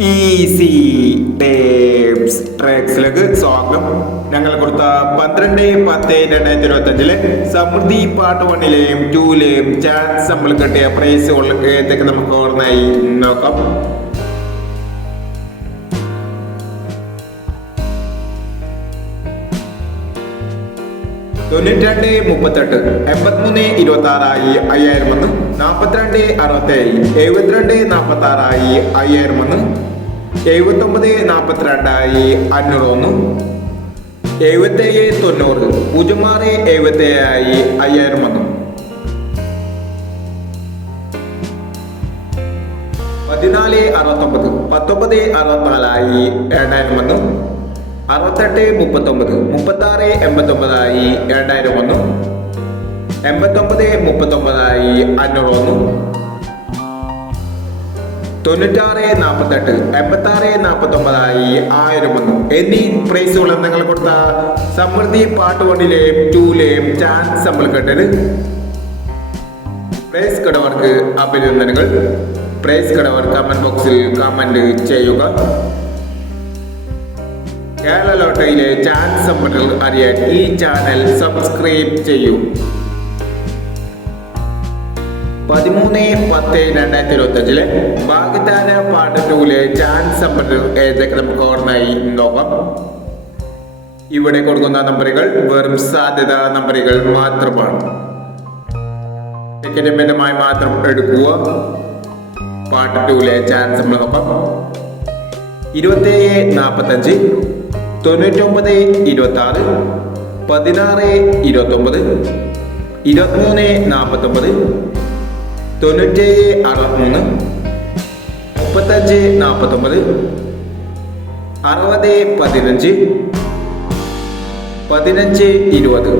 Easy tapes ട്രാക്സിലേക്ക് സ്വാഗതം. ഞങ്ങൾ കൊടുത്ത 12/10/2025 സമൃദ്ധി പാർട്ട് 1ലെയും 2ലെയും ചാൻസ് നമ്മൾ കിട്ടിയ പ്രൈസുകൾ ഏതൊക്കെ നമുക്ക് ഓർമ്മയായി നോക്കാം. തൊണ്ണൂറ്റി 38 83 26 5001 42 67 72 46 5001 79 42 501 77 90 06 77 5001 14 69 19 64 2001 68 39 36 89 2001 89 39 501 96 48 86 49 1001 എന്നീ പ്രൈസുകൾ നിങ്ങൾ കൊടുത്ത സമൃദ്ധി പാർട്ട് 1ലെയും 2ലെയും ചാൻസ് നമ്മൾ കേട്ടത്. പ്രൈസ് കടവർക്ക് അഭിനന്ദനങ്ങൾ. പ്രൈസ് കടവർ കമന്റ് ബോക്സിൽ കമന്റ് ചെയ്യുക. കേരള ലോട്ടറിയിലെ ചാൻസ് നമ്പറുകൾ അറിയാൻ ഈ ചാനൽ സബ്സ്ക്രൈബ് ചെയ്യൂ. 13/10/2025 ഭാഗ്യദാന പാർട്ട് 2ലെ ചാൻസ് നമ്പറുകൾ ഏതൊക്കെ നമുക്ക് ഓർമ്മയായി നോക്കാം. ഇവിടെ കൊടുക്കുന്ന നമ്പറുകൾ വെറും സാധ്യത നമ്പറുകൾ മാത്രമാണ്. ടിക്കറ്റ് ബന്ധമായി മാത്രം എടുക്കുക. പാർട്ട് 2ലെ ചാൻസ് നമ്മൾ നോക്കാം. 27 45 99 26 16 29 23 49 97 63 35 49 60 15 15 20.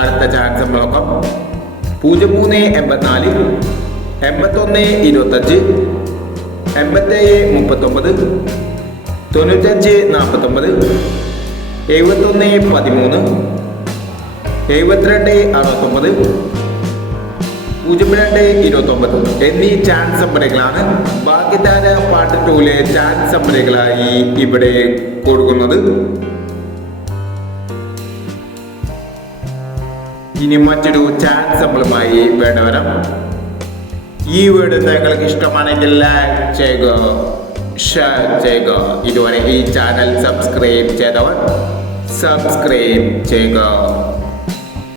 അടുത്ത ചാൻസ് നമ്മൾ നോക്കാം. 03 84 81 25 87 39 95 49 71 13 72 69 02 29 എന്നീ ചാൻസ് നമ്പറുകളാണ് ഭാഗ്യദാന പാർട്ട് 2ലെ ചാൻസ് നമ്പറുകളായി ഇവിടെ കൊടുക്കുന്നത്. ഇനി മറ്റൊരു ചാൻസ് നമ്പറുമായി വേണ്ടവരാം. ഈ വീഡിയോ നിങ്ങൾക്ക് ഇഷ്ടമാണെങ്കിൽ ലൈക്ക് ചെയ്യുക, ഷെയർ ചെയ്യുക. ഇതുവരെ ഈ ചാനൽ സബ്സ്ക്രൈബ് ചെയ്തവർ സബ്സ്ക്രൈബ് ചെയ്യുക.